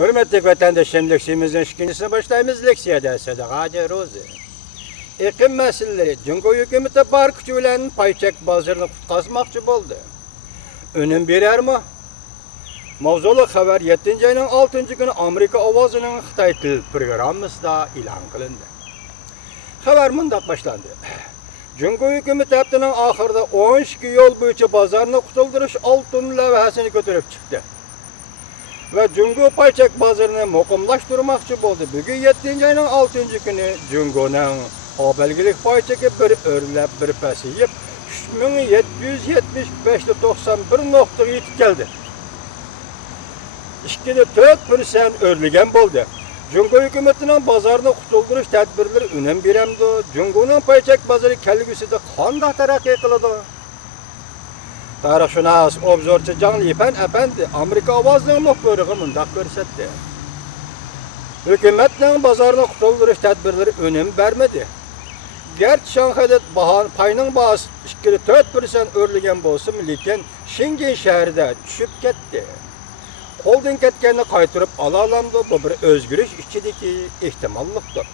Hürmetli vatandaşlarım, leksiyemizin ikincisine başlayımız. Leksiyada Sadaqaca Rozi. İqlim meseleleri Cumhur hükümeti bar gücü bilen payçak bazarını qutqazmoqchi bo'ldi. Önüm birer mi? Mavzulu haber 7. ayının 6. günü Amerika ovozinin Xitay til programmasida e'lon qilindi. Haber mundaq başlandı. Cumhur hükümeti haftanın ahırda 12 yol boyunca bazarını qutuldirish altın lavhasini ko'tarib chiqdi. Ve Cumhur payçak bazarını muqimlashtirmoqchi bo'ldi. Bugün 7. ayının 6. günü Cumhur'un o belgilik payçakı bir örlep bir pasayıp 3775.91 noktaya yetib keldi. 2-4% örlügen bo'ldi. Cumhur hükümetinin bazarını qutuldirish tadbirleri önem beremdi. Cumhur'un payçak bazarı kelgusida qanday taraqqiy qiladi? Tarixshunos obzorchi Janlipan Efendi Amerika ovozning muxbiriga mundaq ko'rsatdi. Hükümetning bazarını qutuldirish tadbirleri önem bermedi. Gerçi Şanxayda payının bahası 2-4% örlügen bo'lsa, lekin Shingen shahrida tushib ketdi. Qo'ldan ketganini qaytarib ola olamdi. Bu bir o'zgarish ichidagi ehtimollikdir.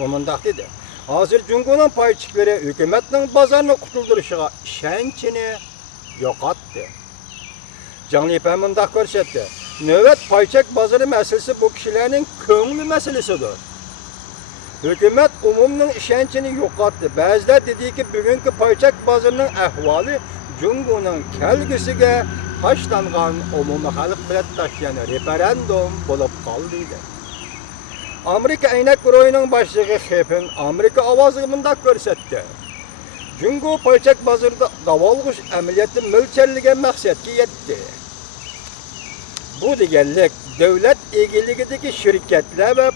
O mundaq dedi. Hozir Cumhur'un paychiklari hukumatning bazarni qutuldirishiga ishonchini yo'qotdi. Janlipan mundaq ko'rsatdi. Navbat paychak bozori masalasi bu kishilarning ko'ngli masalasidir. Hükümet umumning ishonchini yo'qotdi. Ba'zilar dediki bugungi paychak bozorining ahvoli Cumhur'ning kelgusiga başlanğan umumi xalq bilan taşıyan referendum bo'lib qoldi dedi. Amerika aynak guruhining boshlig'i Xepin Amerika ovoziga mundaq ko'rsatdi. Cumhur paychak bozorida davolg'ish amaliyoti mo'ljallangan maqsadga yetdi. Bu deganlik davlat egiligidagi shirkatlar va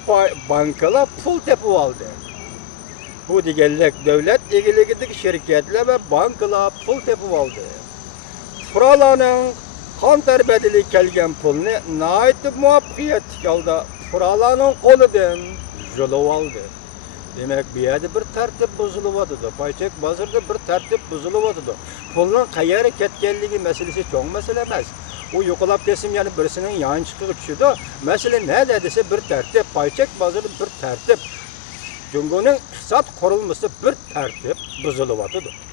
bankalar pul tepib oldi. Bu deganlik davlat egiligidagi shirkatlar va bankalar pul tepib oldi. Fuqarolarning qon tarbiyali kelgan pulni nihoyatda muvaffaqiyatli holda fuqarolarning qo'lidan yulib oldi. Demak, bu yerda bir tartib buzilyapti. Paychak bozorda bir tartib buzilyapti. Pulning qayerga ketganligi masalasi cho'ng masala emas. U yo'qolib desam, ya'ni birisining yanchiqiga tushdi. Masala nada desa bir tartib, paychak bozorda bir tartib. Cumhurning iqtisod qurilmasi bir tartib buzilyapti.